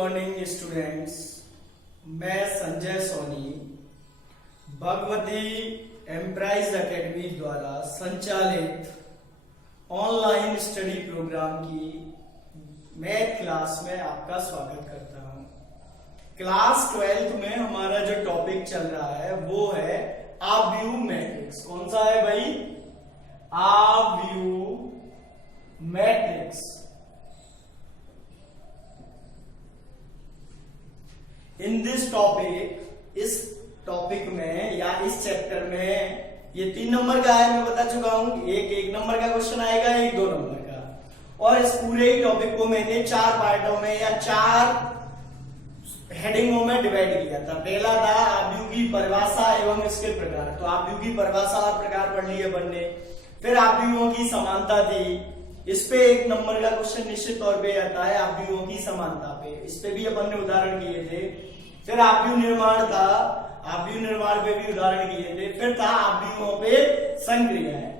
Morning students. मैं Sanjay Soni Bhagwati एम्प्राइज academy द्वारा संचालित ऑनलाइन स्टडी प्रोग्राम की मैथ क्लास में आपका स्वागत करता हूं। क्लास 12th में हमारा जो टॉपिक चल रहा है वो है आव्यूह मैट्रिक्स। कौन सा है भाई? आव्यूह मैट्रिक्स। इन दिस टॉपिक, इस टॉपिक में या इस चैप्टर में ये 3 नंबर का है, मैं बता चुका हूं। एक नंबर का क्वेश्चन आएगा, एक 2 नंबर का। और इस पूरे ही टॉपिक को मैंने 4 पार्टों में या 4 हेडिंगों में डिवाइड किया था। पहला था आव्यूह की परिभाषा एवं इसके प्रकार। तो आव्यूह की परिभाषा और प्रकार पढ़ लिए अपन ने। फिर आव्यूहों की समानता थी, इस पे 1 नंबर का क्वेश्चन निश्चित तौर पे आता है आव्यूहों की समानता पे। इस पे भी अपन ने उदाहरण किए थे। फिर आव्यूह निर्माण था, आव्यूह निर्माण पे भी उदाहरण किए थे। फिर था आव्यूहों पे संक्रियाएं।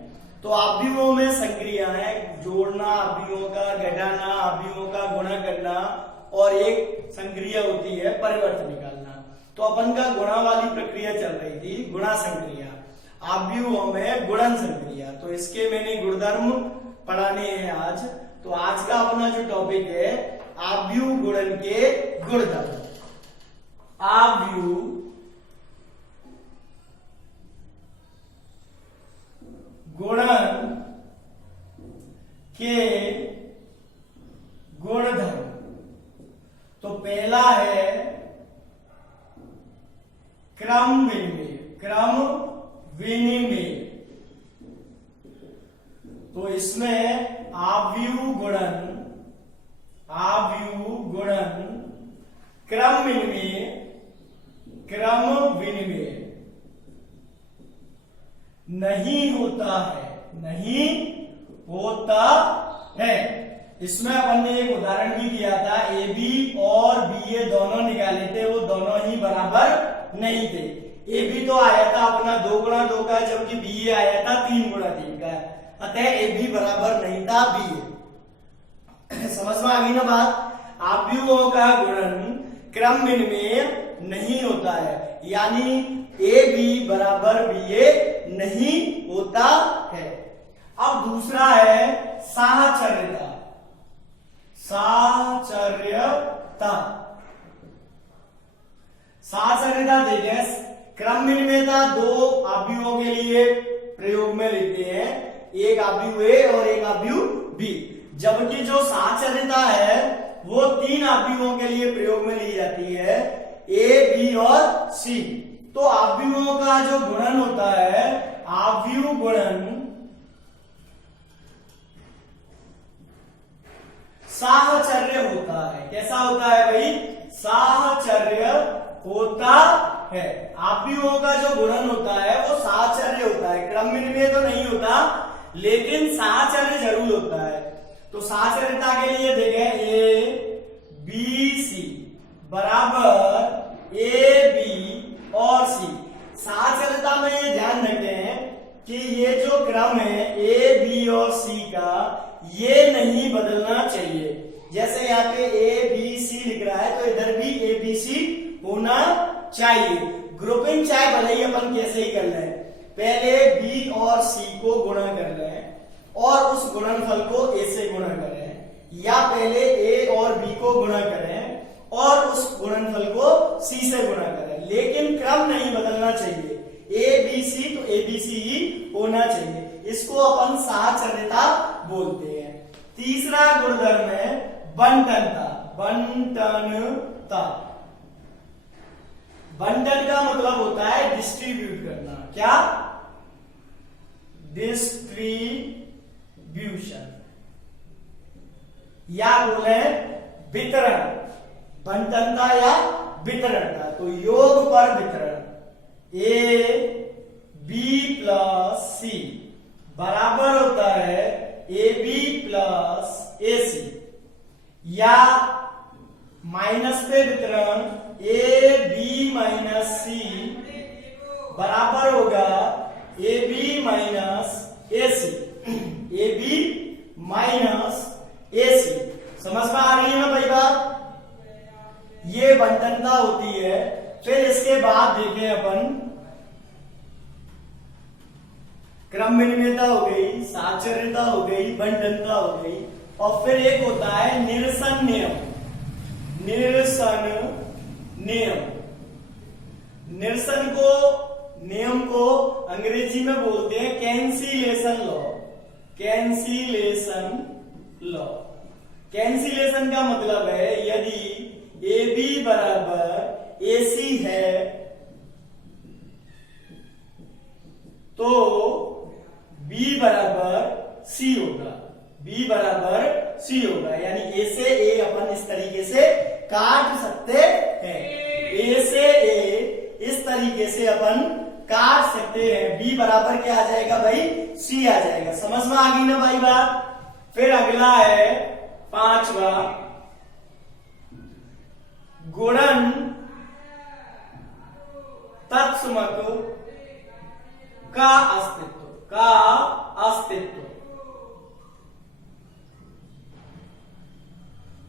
तो आव्यूहों में संक्रियाएं जोड़ना, आव्यूहों का घटाना, आव्यूहों का गुणा करना, और एक संक्रिया होती है परिवर्त निकालना। तो अपन का गुणा वाली प्रक्रिया चल रही थी, गुणा संक्रिया। आव्यूहों में गुणन संक्रिया। तो इसके मैंने गुणधर्म पढ़ाने हैं आज। तो आज का अपना जो टॉपिक है आव्यूह गुणन के गुणधर्म। आव्यूह गुणन के गुणधर्म। तो पहला है क्रम विनिमय। क्रम विनिमय। तो इसमें आव्यूह गुणन क्रम विनिमय नहीं होता है। इसमें अपन ने एक उदाहरण भी किया था। ए बी और बी ए दोनों निकाले थे, वो दोनों ही बराबर नहीं थे। ए बी तो आया था अपना 2 गुणा 2 का, जबकि बी ए आया था 3 गुणा 3 का। अतः ए बी बराबर नहीं था बी ए। समझ में आ गई ना बात? आव्यूहों का गुणन क्रम विनिमय नहीं होता है, यानी ए बी बराबर बी ए नहीं होता है। अब दूसरा है साहचर्यता। साहचर्यता देखें, क्रम विनिमयता 2 आव्यूहों के लिए प्रयोग में लेते हैं, एक आव्यूह ए और एक आव्यूह बी। जबकि जो साहचर्यता है वो 3 आव्यूहों के लिए प्रयोग में ली जाती है, ए बी और सी। तो आव्यूहों का जो गुणन होता है, आव्यूह गुणन साहचर्य होता है। कैसा होता है भाई? साहचर्य होता है। आव्यूहों का जो गुणन होता है वो साहचर्य होता है। क्रम विनिमय तो नहीं होता, लेकिन साहचर्य जरूर होता है। तो साहचर्यता के लिए देखें, ए बी सी बराबर ए बी और सी। साहचर्यता में ये ध्यान रखें कि ये जो क्रम है ए बी और सी का, ये नहीं बदलना चाहिए। जैसे यहाँ पे ए बी सी लिख रहा है, तो इधर भी ए बी सी होना चाहिए। ग्रुपिंग चाहे भले ही अपन कैसे ही कर रहे हैं, पहले बी और सी को गुणा कर रहे हैं और उस गुणनफल को ए से गुणा कर रहे हैं, या पहले ए और बी को गुणा करें और उस गुणनफल को सी से गुणा करें। लेकिन क्रम नहीं बदलना चाहिए। ए बी सी तो ए बी सी ही होना चाहिए। इसको अपन साहचर्यता बोलते हैं। तीसरा गुणधर्म है बंटनता। बंटन का मतलब होता है डिस्ट्रीब्यूट करना। क्या? डिस्ट्रीब्यूशन, या बोले वितरण। बंटनता या वितरणता। तो योग पर वितरण, ए बी प्लस सी बराबर होता है ए बी प्लस ए सी, या माइनस पे वितरण ए बी माइनस सी बराबर होगा A B minus A C. A B minus A C. समझ में आ रही है ना भाई बात? बंटनता होती है। फिर इसके बाद देखें अपन, क्रम विनिमयता हो गई, साचर्यता हो गई, बंटनता हो गई, और फिर एक होता है निरसन नियम। निरसन नियम, निरसन नियम को अंग्रेजी में बोलते हैं cancellation law. Cancellation law, cancellation का मतलब है यदि ए बी बराबर ए सी है तो बी बराबर सी होगा। बी बराबर सी होगा, यानी ए से ए अपन इस तरीके से काट सकते हैं। ए से ए इस तरीके से अपन काट सकते हैं। बी बराबर क्या आ जाएगा भाई? सी आ जाएगा। समझ में आ गई ना भाई बात? फिर अगला है 5वां, गुणन तत्समक का अस्तित्व। का अस्तित्व,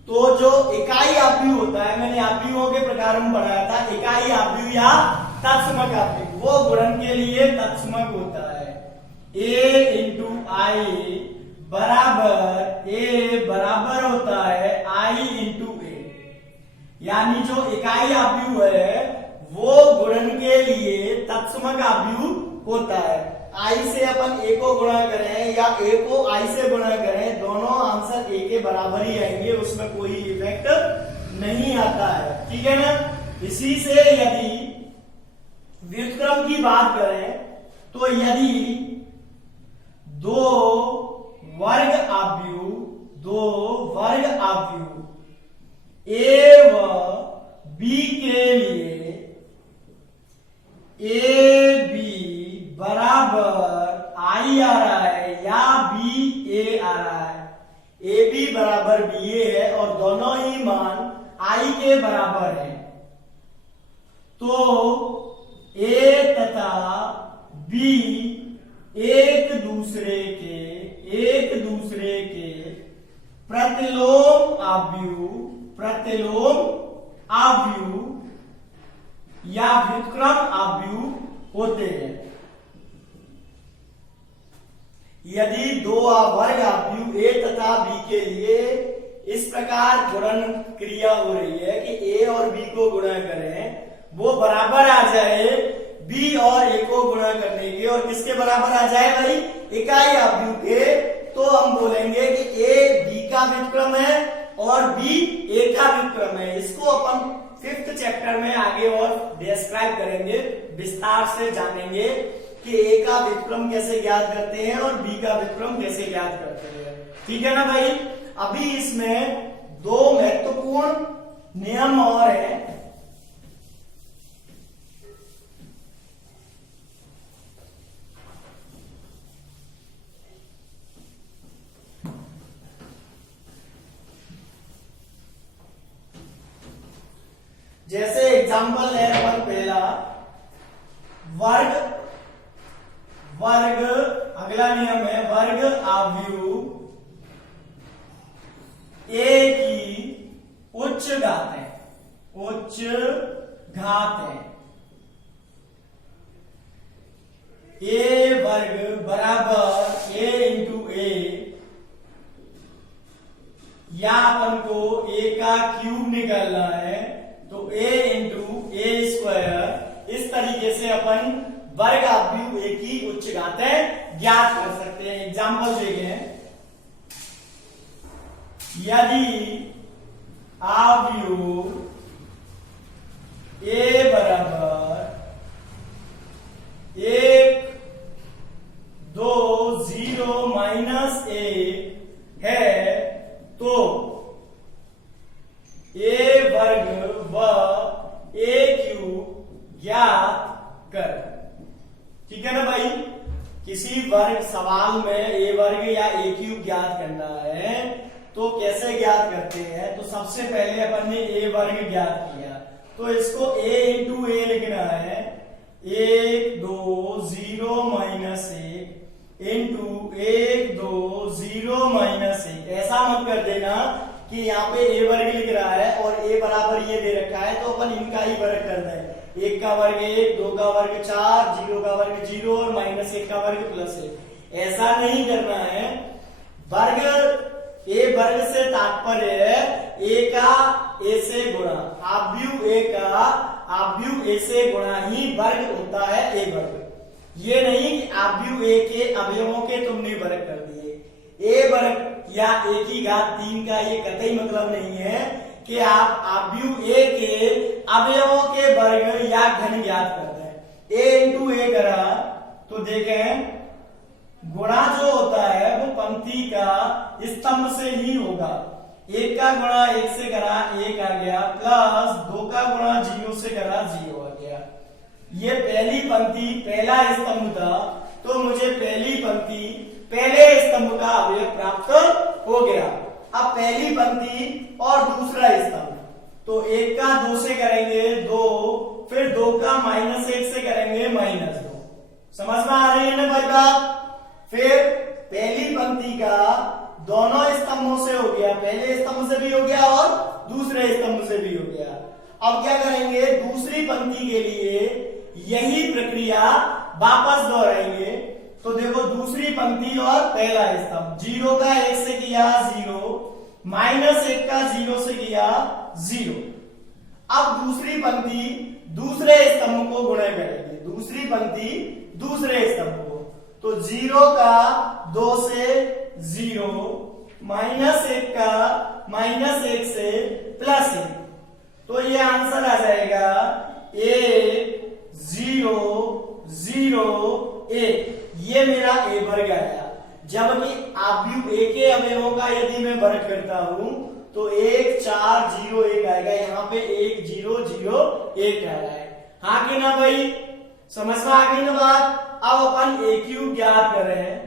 तो जो इकाई आव्यूह होता है, मैंने आव्यूहों के प्रकार में पढ़ाया था, इकाई आव्यूह या तत्समक आव्यूह, वो गुणन के लिए तत्समक होता है। ए इंटू आई बराबर होता है आई इंटू ए, यानी जो इकाई आव्यूह है वो गुणन के लिए तत्समक आव्यूह होता है। आई से अपन ए को गुणा करें या ए को आई से गुणा करें, दोनों आंसर ए के बराबर ही आएंगे, उसमें कोई इफेक्ट नहीं आता है। ठीक है ना? इसी से यदि व्युत्क्रम की बात करें तो यदि दो वर्ग आव्यूह ए व बी के लिए ए बी बराबर आई आ रहा है या बी ए आ रहा है, ए बी बराबर बी ए है और दोनों ही मान आई के बराबर है, तो ए तथा बी एक दूसरे के प्रतिलोम आव्यूह या व्युत्क्रम आव्यूह होते हैं। यदि दो वर्ग आव्यूह ए तथा बी के लिए इस प्रकार गुणन क्रिया हो रही है कि ए और बी को गुणा करें, वो बराबर आ जाए बी और ए को गुणा करने के, और किसके बराबर आ जाए भाई? इकाई आव्यूह के, तो हम बोलेंगे कि ए बी का व्युत्क्रम है और बी ए का व्युत्क्रम है। इसको अपन 5th चैप्टर में आगे और डिस्क्राइब करेंगे, विस्तार से जानेंगे कि ए का व्युत्क्रम कैसे ज्ञात करते हैं और बी का व्युत्क्रम कैसे ज्ञात करते हैं। ठीक है ना भाई? अभी इसमें दो महत्वपूर्ण नियम और हैं। जैसे एग्जाम्पल है अपन पहला वर्ग, अगला नियम है वर्ग आव्यूह ए की उच्च घात है, ए वर्ग बराबर ए इंटू ए, या अपन को ए का क्यूब निकालना है तो ए इंटू ए स्क्वायर, इस तरीके से अपन वर्ग आव्यूह ए की उच्च घातें ज्ञात कर सकते हैं। एग्जाम्पल देखें, यदि आव्यूह ए बराबर 1, 2, 0, माइनस ए है तो ए वर्ग व ए क्यूब ज्ञात कर। ठीक है ना भाई? किसी वर्ग सवाल में ए वर्ग या ए क्यूब ज्ञात करना है तो कैसे ज्ञात करते हैं? तो सबसे पहले अपन ने ए वर्ग ज्ञात किया तो इसको ए इंटू ए लिखना है, 1, 2, 0, माइनस 1 इंटू 1, 2, 0, माइनस 1। ऐसा मत कर देना कि यहाँ पे ए वर्ग लिख रहा है और ए बराबर ये दे रखा है, तो अपन अपन इनका ही वर्ग करना है। 1 का वर्ग 1, 2 का वर्ग 4, 0 का वर्ग 0 और -1 का वर्ग +1। ऐसा नहीं करना है। वर्ग ए वर्ग से तात्पर्य है ए का ए से गुणा, आव्यूह ए का आव्यूह ए से गुणा ही वर्ग होता है ए वर्ग। ये नहीं कि आव्यूह ए के अवयवों के तुमने वर्ग कर दिए। ए वर्ग या ए की घात 3 का ये कतई मतलब नहीं है कि आप आव्यूह ए के अवयवों के वर्ग या घन ज्ञात कर दें। ए इंटू ए करा तो देखें गुणा जो होता है वो पंक्ति का स्तंभ से ही होगा। 1 का गुणा 1 से करा 1 आ गया, प्लस 2 का गुणा 0 से करा 0 आ गया। ये पहली पंक्ति पहला स्तंभ था, तो मुझे पहली पंक्ति पहले स्तंभ का अवयव प्राप्त हो गया। अब पहली पंक्ति और दूसरा स्तंभ, तो 1 का 2 से करेंगे 2, फिर 2 का -1 से करेंगे -2। समझ में आ रही है ना भाई बात? फिर पहली पंक्ति का दोनों स्तंभों से हो गया, पहले स्तंभ से भी हो गया और दूसरे स्तंभ से भी हो गया। अब क्या करेंगे, दूसरी पंक्ति के लिए यही प्रक्रिया वापस दोहराएंगे। तो देखो दूसरी पंक्ति और पहला स्तंभ, 0 का 1 से किया 0, -1 का 0 से किया 0। अब दूसरी पंक्ति दूसरे स्तंभ को गुणा करेंगे, दूसरी पंक्ति दूसरे स्तंभ को, तो 0 का 2 से 0, -1 का -1 से +1, तो ये आंसर आ जाएगा 1 0 0 1। ये मेरा ए वर्ग आया। जबकि आव्यूह ए के अवयवों का यदि मैं वर्ग करता हूं तो 1 4 0 1 आएगा। यहाँ पे 1 0 0 1 आ रहा है। हाँ कि ना भाई, समझ में आ गई ना बात? अब अपन ए क्यूब ज्ञात कर रहे हैं,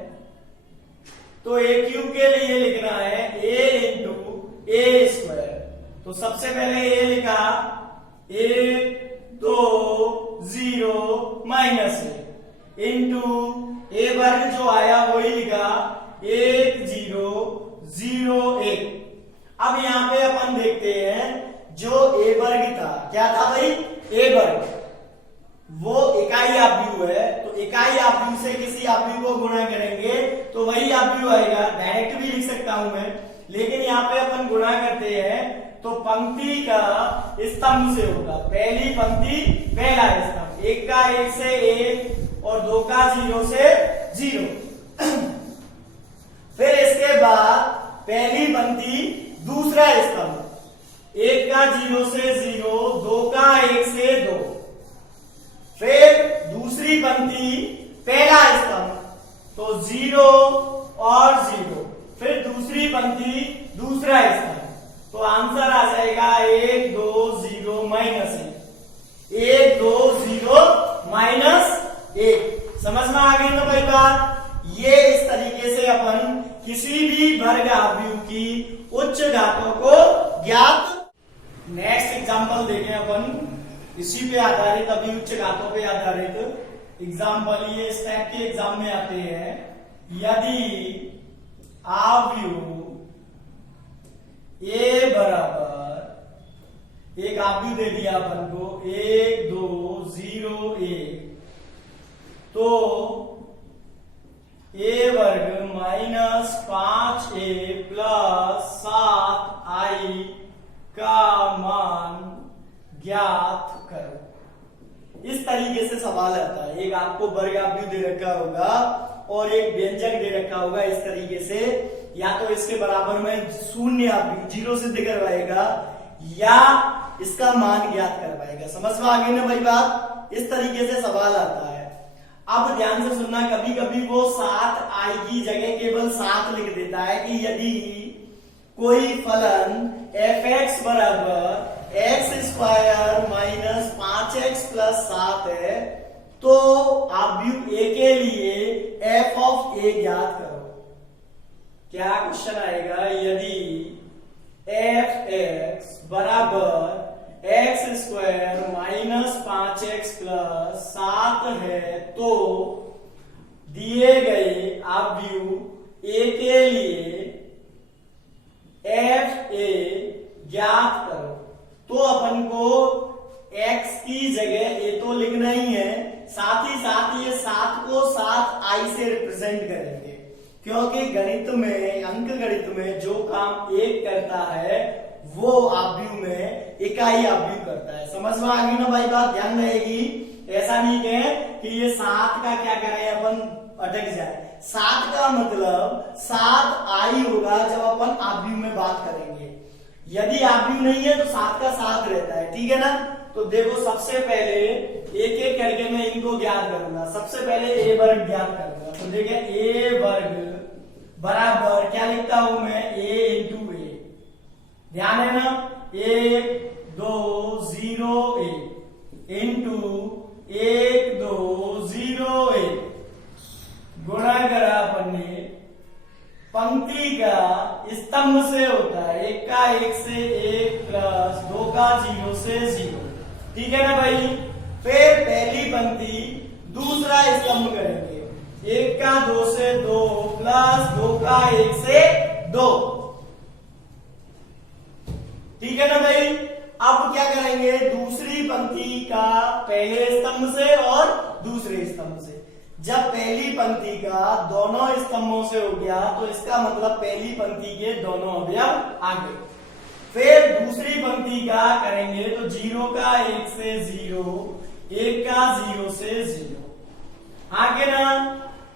तो ए क्यूब के लिए लिखना है ए इंटू ए स्क्वायर। तो सबसे पहले ए लिखा 1 2 0 -1 इंटू ए वर्ग जो आया वही लिखा 1 0 0 1। अब यहां पे अपन देखते हैं जो ए वर्ग था, क्या था भाई? ए वर्ग वो इकाई आव्यूह है, तो इकाई आव्यूह से किसी आव्यूह को गुणा करेंगे तो वही आव्यूह आएगा। डायरेक्ट भी लिख सकता हूं मैं, लेकिन यहाँ पे अपन गुणा करते हैं तो पंक्ति का स्तंभ से होगा। पहली पंक्ति पहला स्तंभ, 1 का 1 से 1 और 2 का 0 से 0। फिर इसके बाद पहली पंक्ति दूसरा स्तंभ, 1 का 0 से 0, 2 का 1 से 2। फिर दूसरी पंक्ति पहला स्तंभ, तो 0 और 0। फिर दूसरी पंक्ति दूसरा स्तंभ, तो आंसर आ जाएगा 1 2 0 -1, 1 2 0 -1। समझ में आ गई ना भाई बात? ये इस तरीके से अपन किसी भी वर्ग आव्यूह की उच्च घातों को ज्ञात। नेक्स्ट एग्जांपल देखें अपन, इसी पे आधारित, अभी उच्च घातों पे आधारित एग्जाम्पल। ये इस टाइप के एग्जाम में आते हैं। यदि आव्यूह ए बराबर, एक आव्यूह दे दिया अपन को 1 2 0 1, तो ए वर्ग -5a + 7i का मान ज्ञात करो। इस तरीके से सवाल आता है। एक आपको वर्ग आव्यूह दे रखा होगा और एक व्यंजक दे रखा होगा। इस तरीके से या तो इसके बराबर में शून्य आव्यूह 0 सिद्ध करवाएगा या इसका मान ज्ञात करवाएगा। समझ में आ गई ना भाई बात? इस तरीके से सवाल आता है। अब ध्यान से सुनना, कभी कभी वो 7i की जगह केवल 7 लिख देता है कि यदि कोई फलन f(x) बराबर x² - 5x + 7 है, तो आव्यूह ए के लिए f(a) ज्ञात करो। क्या क्वेश्चन आएगा? यदि f(x) बराबर x² - 5x + 7 है, तो दिए गए आव्यूह ए के लिए fa ज्ञात करो। तो अपन को x की जगह a तो लिखना ही है, साथ ही साथ ये 7 को 7i से रिप्रेजेंट करेंगे, क्योंकि गणित में, अंक गणित में जो काम एक करता है वो आव्यूह में इकाई आव्यूह करता है। समझ में आ गई ना भाई बात, ध्यान रहेगी। ऐसा नहीं है कि ये 7 का क्या करें अपन अटक जाए। 7 का मतलब 7i होगा जब अपन आव्यूह में बात करेंगे। यदि आव्यूह नहीं है तो 7 का 7 रहता है, ठीक है ना। तो देखो सबसे पहले एक एक करके मैं इनको ज्ञात करूंगा। सबसे पहले a वर्ग ज्ञात करूंगा, तो देखिए a वर्ग बराबर क्या लिखता हूं मैं, a इंटू a, ध्यान है ना, 1 2 0 1 इंटू 1 2 0 1 गुणा करा अपन ने पंक्ति का स्तंभ से होता है, 1 का 1 से 1 प्लस 2 का 0 से 0, ठीक है ना भाई। फिर पहली पंक्ति दूसरा स्तंभ करेंगे, 1 का 2 से 2 प्लस 2 का 1 से 2, ठीक है ना भाई। अब क्या करेंगे, दूसरी पंक्ति का पहले स्तंभ से और दूसरे स्तंभ से। जब पहली पंक्ति का दोनों स्तंभों से हो गया तो इसका मतलब पहली पंक्ति के दोनों अवयव आ गए। फिर दूसरी पंक्ति का करेंगे तो 0 का 1 से 0, 1 का 0 से 0, आगे ना।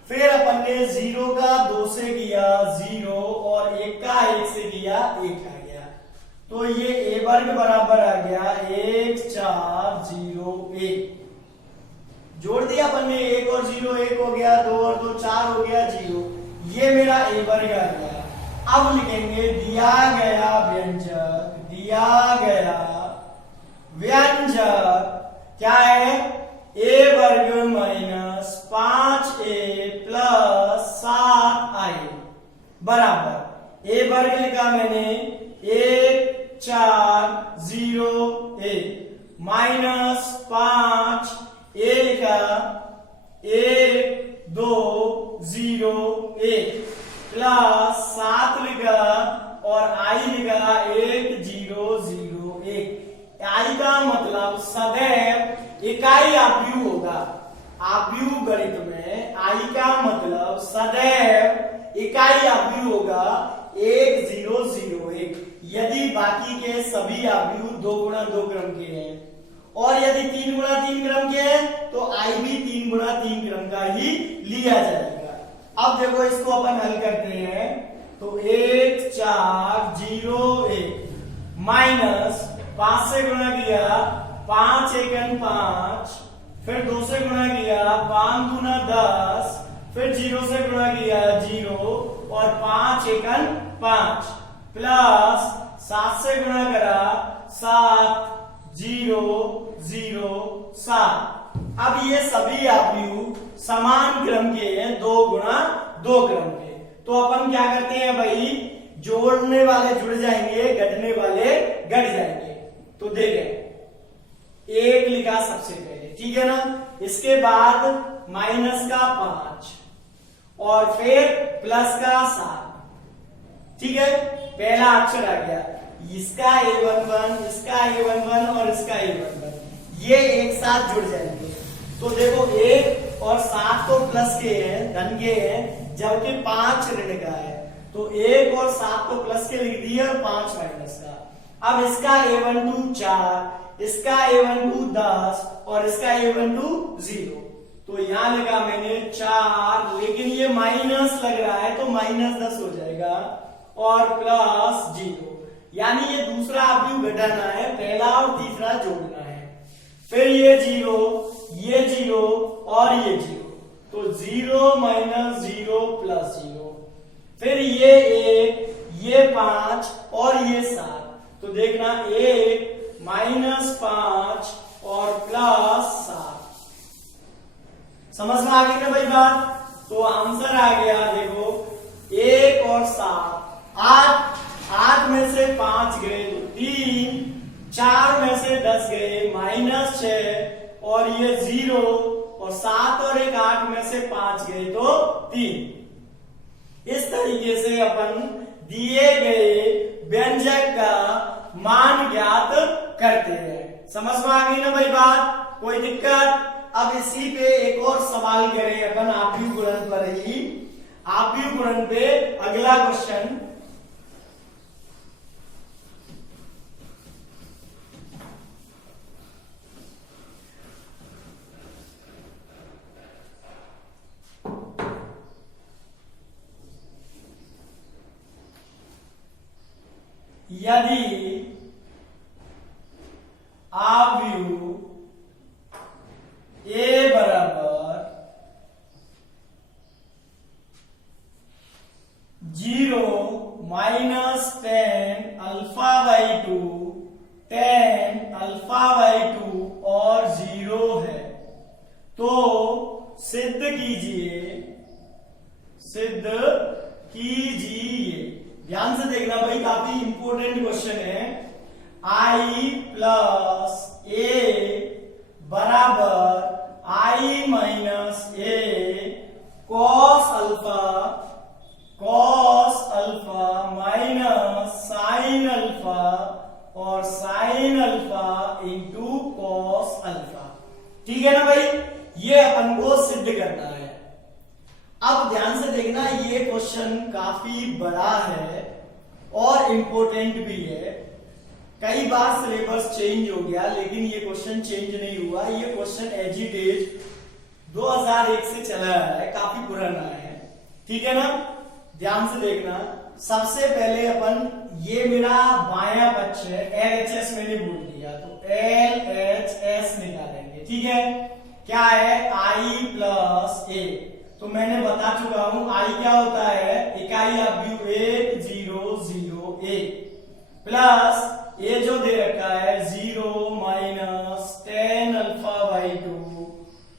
फिर अपन ने 0 का 2 से किया 0 और 1 का 1 से किया 1 आ गया, तो ये a वर्ग बराबर आ गया 1 4 0 1। जोड़ दिया अपन ने, 1 और 0 1 हो गया, 2 और 2 4 हो गया 0, ये मेरा a वर्ग आ गया। अब लिखेंगे दिया गया व्यंजक, दिया गया व्यंजक क्या है, a वर्ग माइनस 5a प्लस 7i बराबर a वर्ग लिखा मैंने 1 4 0 1 माइनस 5 a लिखा 1 2 0 1 प्लस 7 लिखा और i लिखा 1 0 0 1। i का मतलब सदैव इकाई आव्यूह होगा। आव्यूह गणित में i का मतलब सदैव इकाई आव्यूह होगा 1 0 0 1। यदि बाकी के सभी आव्यूह 2 गुणा 2 क्रम के हैं और यदि 3 गुणा 3 क्रम के हैं तो i भी 3 गुणा 3 क्रम का ही लिया जाएगा। अब देखो इसको अपन हल करते हैं, तो 1 4 0 1 माइनस 5 से गुणा किया 5 1 5, फिर 2 से गुणा किया 5 गुना 10, फिर 0 से गुणा किया 0 और 5 1 5 प्लस 7 से गुणा करा 7 0 0 7। अब ये सभी आव्यूह समान क्रम के हैं, 2 गुणा 2 क्रम के। तो अपन क्या करते हैं भाई, जोड़ने वाले जुड़ जाएंगे, घटने वाले घट जाएंगे। तो देखें 1 लिखा सबसे पहले, ठीक है ना, इसके बाद माइनस का 5 और फिर प्लस का 7, ठीक है, पहला अक्षर आ गया। इसका a11, इसका a11 और इसका a11 ये एक साथ जुड़ जाएंगे। तो देखो 1 और 7 तो प्लस के हैं, धन के हैं, जबकि 5 ऋण का है। तो 1 और 7 तो प्लस के लिख दिए और 5 माइनस का। अब इसका a12 4, इसका a12 10 और इसका a12 0। तो यहां लिखा मैंने 4, लेकिन ये माइनस लग रहा है तो माइनस 10 हो जाएगा और प्लस 0, यानी ये दूसरा आव्यूह घटाना है, पहला और तीसरा जोड़ना है। फिर ये 0 और ये 0, तो 0 माइनस 0 प्लस 0, फिर ये 1 ये 5 और ये 7। तो देखना 1 माइनस 5 और प्लस 7। समझ में आ गई ना भाई बात। तो आंसर आ गया देखो 1 और 7, 8 में से 5 गए तो 3, 4 में से 10 गए माइनस 6 और ये 0 और 7 और 1 8 में से 5 गए तो 3। इस तरीके से अपन दिए गए व्यंजक का मान ज्ञात करते हैं। समझ में आ गई ना भाई बात, कोई दिक्कत? अब इसी पे एक और सवाल करें अपन आव्यूह गुणन पर ही। आव्यूह गुणन पे अगला क्वेश्चन, यदि आव्यूह ए बराबर 0 minus 10 alpha by 2 10 alpha by 2 और 0 है तो सिद्ध कीजिए, सिद्ध कीजिए। ध्यान से देखना भाई, काफी इंपॉर्टेंट क्वेश्चन है। आई प्लस ए बराबर I minus A cos alpha minus sine alpha और sine alpha into cos alpha. ठीक है ना भाई, ये अपन को सिद्ध करना है। अब ध्यान से देखना, ये क्वेश्चन काफी बड़ा है और इंपॉर्टेंट भी है। कई बार सिलेबस चेंज हो गया लेकिन ये क्वेश्चन चेंज नहीं हुआ। ये क्वेश्चन एज इट इज 2001 से चला आ रहा है, काफी पुराना है। ठीक है ना, ध्यान से देखना। सबसे पहले अपन, ये मेरा बायां पक्ष है, LHS मैंने बोल दिया तो LHS निकालेंगे। ठीक है, क्या है? I प्लस ए। तो मैंने बता चुका हूं I क्या होता है, इकाई आव्यूह 1 0 0 1 प्लस ये जो दे रखा है 0 minus 10 alpha by 2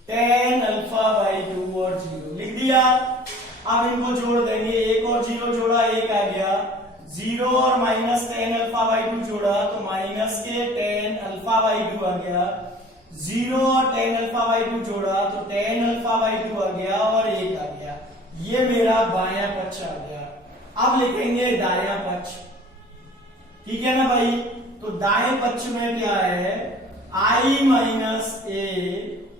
10 alpha by 2 और 0 लिख दिया। अब इनको जोड़ देंगे, 1 और 0 जोड़ा 1 आ गया, 0 और माइनस 10 अल्फा बाई 2 जोड़ा तो माइनस के 10 अल्फा बाई 2 आ गया, 0 और 10 अल्फा बाई 2 जोड़ा तो 10 अल्फा बाई 2 आ गया और 1 आ गया। ये मेरा बायां पक्ष आ गया। अब लिखेंगे दायां पक्ष। ठीक है ना भाई, तो दाएं पक्ष में क्या है? I माइनस ए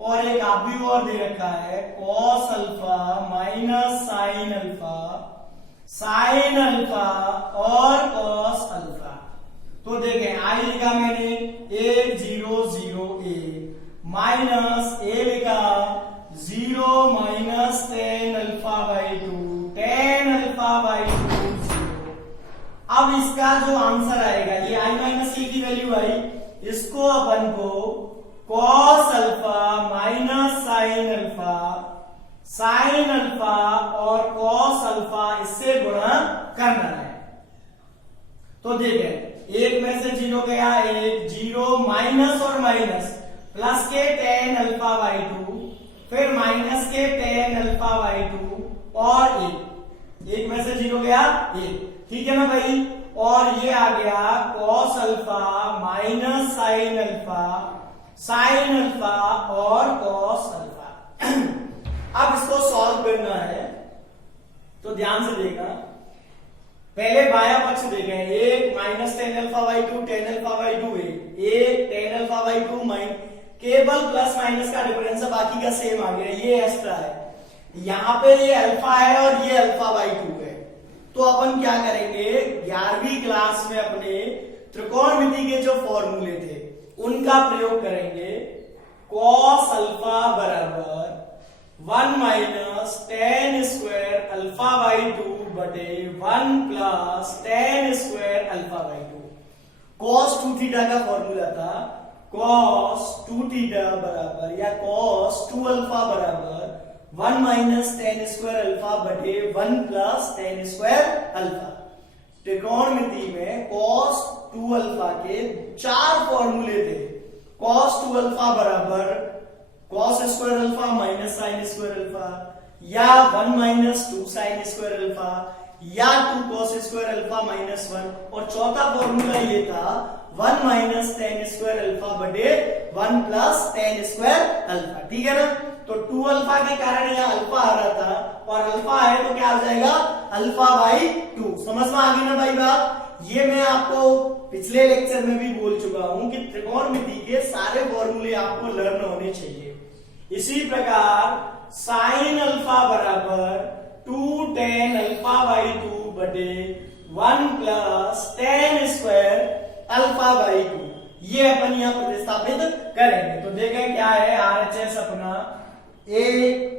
और एक आव्यूह और दे रखा है cos alpha minus sine alpha और कॉस अल्फा। तो देखें, I लिखा मैंने 1 0 0 1 माइनस ए लिखा 0 minus 10 alpha by 2 10 alpha by 2 0। अब इसका जो आंसर आएगा, ये I माइनस ए की वैल्यू आई, इसको अपन को cos alpha minus sine alpha और कॉस अल्फा इससे गुणा करना है। तो देखें, एक में से 0 गया, 1 0 माइनस और माइनस प्लस के 10 अल्फा बाई 2 फिर माइनस के 10 अल्फा बाई 2 और 1 में से 0 गया 1। ठीक है ना भाई, और ये आ गया cos alpha minus sine alpha और कॉस अल्फा। अब इसको सॉल्व करना है तो ध्यान से देखना, पहले बायां पक्ष देखें, 1 minus 10 alpha by 2 10 alpha by 2 1 10 alpha by 2 केवल प्लस माइनस का डिफरेंस है, बाकी का सेम आ गया, ये एक्स्ट्रा है। यहाँ पे ये अल्फा है और ये अल्फा बाई 2 है। तो अपन क्या करेंगे, 11वीं क्लास में अपने त्रिकोणमिति के जो फॉर्मूले थे उनका प्रयोग करेंगे। कॉस अल्फा बराबर 1 माइनस 10 स्क्वायर अल्फा बाई 2 बटे 1 plus 10 square alpha by 2। Cos 2 theta का फॉर्मूला था, कॉस 2 थीटा बराबर या कॉस 2 अल्फा बराबर 1 माइनस 10 स्क्वायर अल्फा बटे 1 प्लस 10 स्क्वायर अल्फा। त्रिकोणमिति में कॉस 2 अल्फा के 4 फॉर्मूले थे। कॉस 2 अल्फा बराबर cos square alpha minus sine square alpha, या 1 माइनस 2 साइन स्क्वायर अल्फा, या 2 कॉस स्क्वायर अल्फा माइनस 1, और चौथा फॉर्मूला ये था 1 माइनस 10 स्क्वायर अल्फा बटे 1 प्लस 10 स्क्वायर अल्फा। ठीक है ना, तो 2 अल्फा के कारण यहाँ अल्फा आ रहा था और अल्फा है तो क्या आ जाएगा, अल्फा बाई 2। समझ में आ गई ना भाई बात? ये मैं आपको पिछले लेक्चर में भी बोल चुका हूं कि त्रिकोणमिति के सारे फॉर्मूले आपको लर्न होने चाहिए। इसी प्रकार साइन अल्फा बराबर 2 tan अल्फा बाई 2 बटे 1 plus tan square alpha by 2, ये अपन यहां प्रतिस्थापित करेंगे। तो देखें क्या है, RHS अपना एक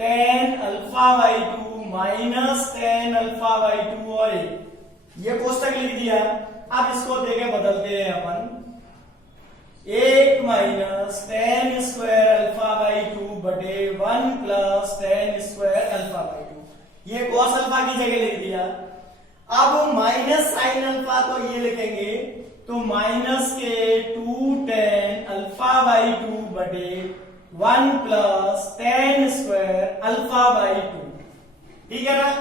tan alpha by 2 minus tan alpha by 2 और एक, ये कोष्टक लिख दिया। अब इसको देखें बदलते हैं अपन, एक minus tan square alpha by 2 बटे 1 plus tan square alpha by 2, ये cos अल्फा की जगह लिख दिया। अब माइनस साइन अल्फा तो ये लिखेंगे, तो माइनस के 2 tan अल्फा बाई 2 बटे 1 plus tan square alpha by 2, ठीक है ना।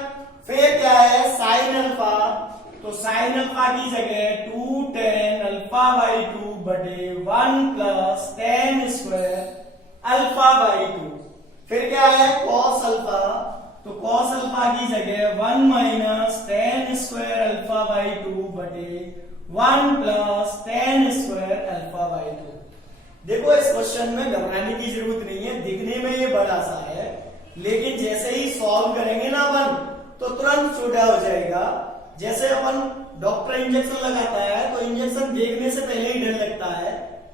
फिर क्या है साइन अल्फा, तो साइन अल्फा की जगह 2 tan अल्फा बाई 2 बटे 1 plus tan square alpha by 2। फिर क्या है cos अल्फा, तो cos अल्फा की जगह 1 minus tan square alpha by 2 बटे 1 plus tan square alpha by 2। देखो इस क्वेश्चन में घबराने की जरूरत नहीं है, दिखने में ये बड़ा सा है, लेकिन जैसे ही सॉल्व करेंगे ना अपन तो तुरंत छोटा हो जाएगा। जैसे अपन डॉक्टर इंजेक्शन लगाता है तो इंजेक्शन देखने से पहले ही डर लगता है,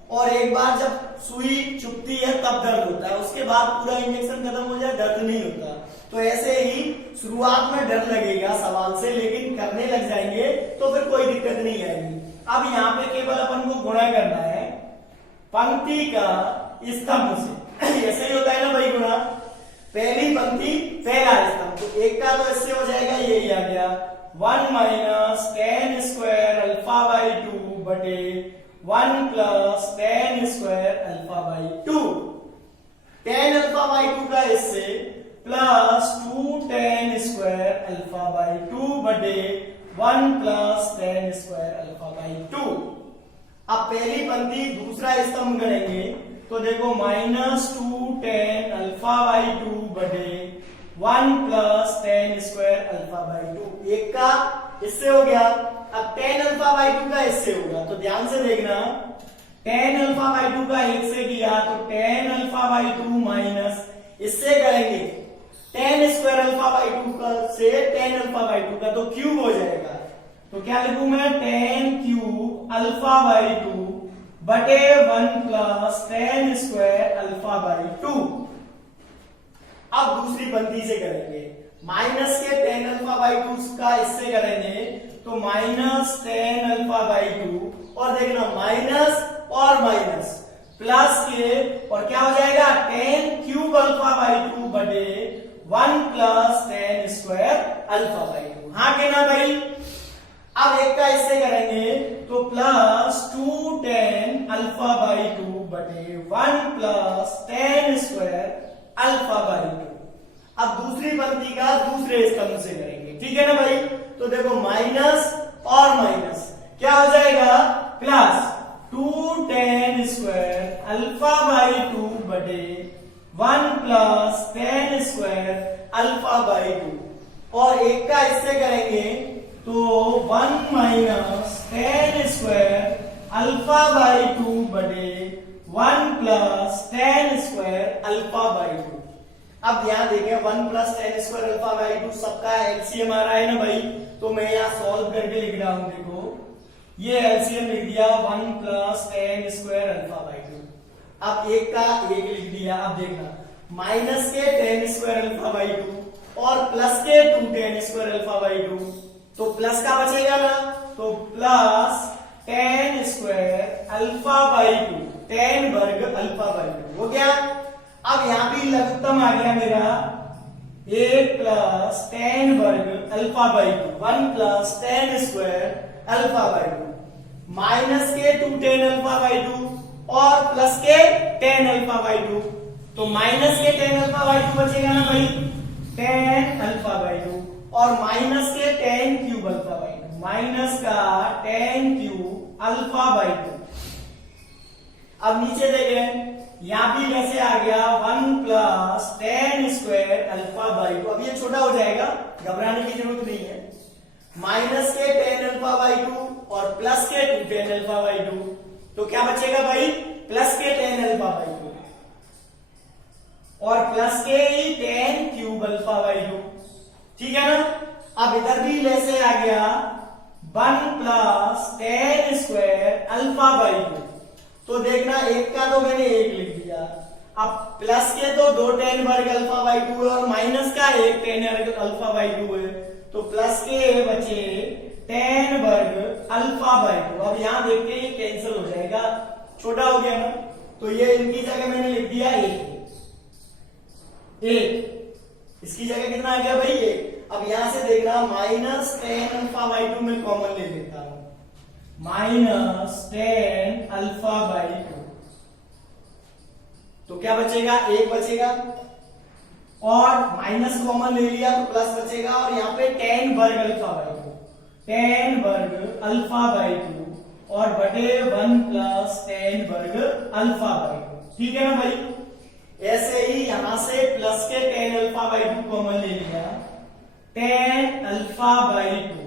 और एक बार जब सुई चुभती है तब दर्द होता है, उसके बाद पूरा इंजेक्शन खत्म हो जाए दर्द नहीं होता। तो ऐसे ही शुरुआत में डर लगेगा सवाल से, लेकिन करने लग जाएंगे तो फिर कोई दिक्कत नहीं आएगी। अब यहाँ पे केवल अपन को गुणा करना है पंक्ति का स्तंभ से, ऐसे ही होता है ना भाई गुणा, पहली पंक्ति पहला स्तंभ, तो एक का तो इससे हो जाएगा, यही आ गया 1 minus tan square alpha by 2 बटे 1 plus tan square alpha by 2। tan alpha by 2 का इससे plus 2 tan square alpha by 2 बटे 1 plus tan square alpha by 2। अब पहली पंक्ति दूसरा स्तंभ करेंगे, तो देखो माइनस 2 tan अल्फा बाई 2 बटे 1 plus tan square alpha by 2, एक का इससे हो गया। अब tan अल्फा बाई 2 का इससे होगा, तो ध्यान से देखना, tan अल्फा बाई 2 का एक से किया तो tan अल्फा बाई 2 माइनस इससे करेंगे tan स्क्वायर अल्फा बाई 2 का से tan अल्फा बाई 2 का, तो क्यूब हो जाएगा। तो क्या लिखूं मैं, tan क्यूब अल्फा बाई 2 बटे 1 plus tan square alpha by 2। अब दूसरी पंक्ति से करेंगे, माइनस के tan अल्फा बाई 2 का इससे करेंगे, तो माइनस tan अल्फा बाई 2, और देखना माइनस और माइनस प्लस के, और क्या हो जाएगा tan क्यूब अल्फा बाई 2 बटे 1 plus tan square alpha by 2, हाँ के ना भाई। अब एक का इससे करेंगे, तो प्लस 2 tan अल्फा बाई 2 बटे 1 plus tan square alpha by 2। अब दूसरी पंक्ति का दूसरे स्तंभ से करेंगे, ठीक है ना भाई। तो देखो माइनस और माइनस क्या हो जाएगा, plus 2 tan square alpha by 2 बटे 1 plus tan square alpha by 2, और एक का इससे करेंगे, तो 1 minus tan square alpha by 2 बटे 1 plus tan square alpha by 2। अब ध्यान देखें 1 plus tan square alpha by 2 सबका एलसीएम आ रहा है ना भाई, तो मैं यहाँ सॉल्व करके लिख रहा हूं। देखो ये एलसीएम लिख दिया 1 plus tan square alpha by 2, अब एक का एक लिख दिया। अब देखना माइनस के tan स्क्वायर अल्फा बाई 2 और प्लस के 2 tan स्क्वायर अल्फा बाई 2, तो प्लस का बचेगा ना, तो plus tan square alpha by 2, tan वर्ग अल्फा बाई 2 हो गया। अब यहां भी लघुत्तम आ गया मेरा 1 प्लस tan वर्ग alpha by 2, 1 plus tan square alpha by 2, minus के 2 tan अल्फा बाई 2 और प्लस के tan अल्फा बाई 2, तो माइनस के tan अल्फा बाई 2 बचेगा ना भाई, tan अल्फा बाई 2, और माइनस के tan cube alpha by 2, minus का tan क्यूब अल्फा बाई 2। अब नीचे देखें, यहां भी वैसे आ गया 1 plus tan square alpha by 2, अब ये छोटा हो जाएगा, घबराने की जरूरत नहीं है। माइनस के टेन अल्फा बाई टू और प्लस के two tan alpha by two. तो क्या बचेगा भाई, प्लस के टेन अल्फा बाई टू और प्लस के ही tan cube alpha by two. ठीक है ना। अब इधर भी जैसे आ गया 1 plus ten square alpha by two. तो देखना एक का तो मैंने एक लिख दिया, अब प्लस के तो दो टेन वर्ग अल्फा बाई टू है और माइनस का एक टेन अल्फा बाई टू है, तो प्लस के बचे टेन वर्ग अल्फा बाई टू। अब यहां देखते हैं ये कैंसिल हो जाएगा, छोटा हो गया ना, तो ये इनकी जगह मैंने लिख दिया एक, इसकी जगह कितना आ गया भाई एक। अब यहां से देखना minus ten alpha by to में कॉमन ले लेता हूं, minus ten alpha by two, तो क्या बचेगा एक बचेगा और माइनस कॉमन ले लिया तो प्लस बचेगा और यहाँ पे टेन वर्ग अल्फा बाई टू, टेन वर्ग अल्फा बाई टू और बटे 1 प्लस टेन वर्ग अल्फा बाई टू। ठीक है ना भाई। ऐसे ही यहां से प्लस के tan alpha by two common ले लिया, टेन अल्फा बाई टू,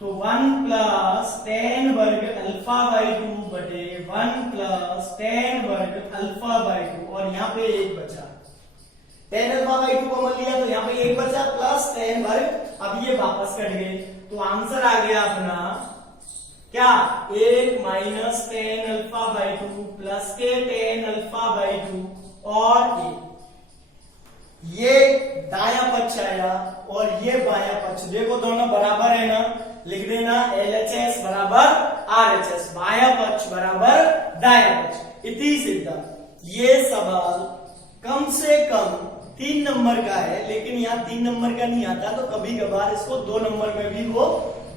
तो 1 प्लस टेन वर्ग अल्फा बाई टू बटे 1 प्लस टेन वर्ग अल्फा बाई टू और यहाँ पे एक बचा, ten alpha by two common लिया तो यहाँ पे एक बचा प्लस टेन वर्ग। अब ये वापस कट गए तो आंसर आ गया अपना क्या, एक minus ten alpha by two plus के टेन अल्फा बाई टू और ये दाया पक्ष आया और ये बाया पक्ष, देखो दोनों बराबर है ना, लिख देना LHS बराबर RHS, बाया पक्ष बराबर दाया पक्ष। इति सिद्धा। ये सवाल कम से कम 3 नंबर का है, लेकिन यहाँ 3 नंबर का नहीं आता तो कभी कभार इसको 2 नंबर में भी वो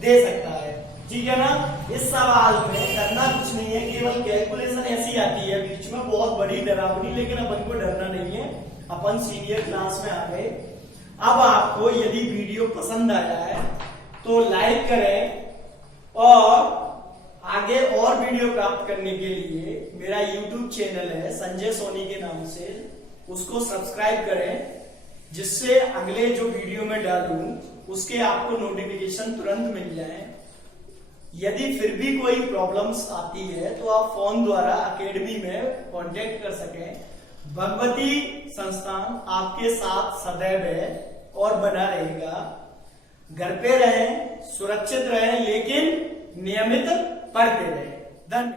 दे सकता है। ठीक है ना। इस सवाल में करना कुछ नहीं है, केवल कैलकुलेशन ऐसी आती है बीच में, बहुत बड़ी डरावनी, लेकिन अपन को डरना नहीं है, अपन सीनियर क्लास में आ गए। अब आपको यदि वीडियो पसंद आया है तो लाइक करें और आगे और वीडियो प्राप्त करने के लिए मेरा YouTube चैनल है संजय सोनी के नाम से, उसको सब्सक्राइब करें, जिससे अगले जो वीडियो में डालूं उसके आपको नोटिफिकेशन तुरंत मिल जाए। यदि फिर भी कोई प्रॉब्लम्स आती है तो आप फोन द्वारा एकेडमी में कांटेक्ट कर सकें। भगवती संस्थान आपके साथ सदैव है और बना रहेगा। घर पे रहें, सुरक्षित रहें, लेकिन नियमित पढ़ते रहें। धन्यवाद।